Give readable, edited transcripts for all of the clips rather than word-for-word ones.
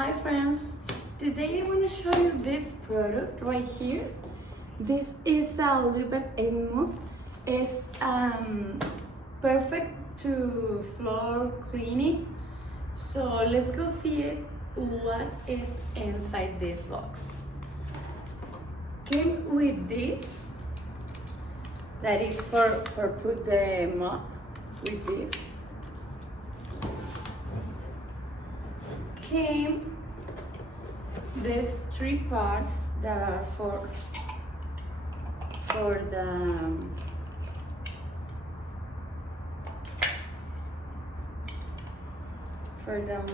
Hi friends, today I want to show you this product right here. This is a Eyliden mop. It's perfect to floor cleaning. So let's go see it, what is inside this box. Came with this, that is for put the mop with this. Came these three parts that are for the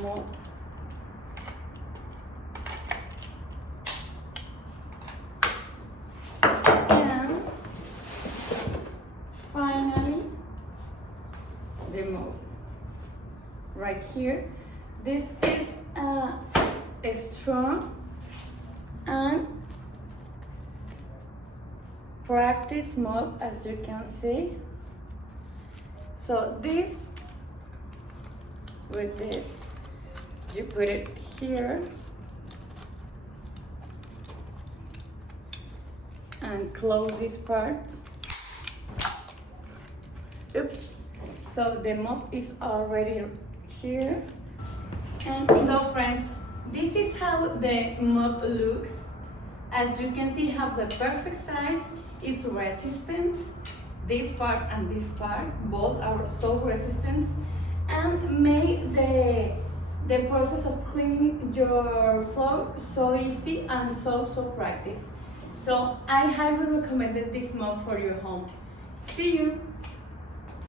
mop. And finally the mop right here. This is a strong and practice mop, as you can see. So this, with this, you put it here and close this part. Oops. So the mop is already here. And so friends, this is how the mop looks. As you can see, have the perfect size. It's resistant. This part and this part, both are so resistant, and make the process of cleaning your floor so easy and so practice. So I highly recommend this mop for your home. See you.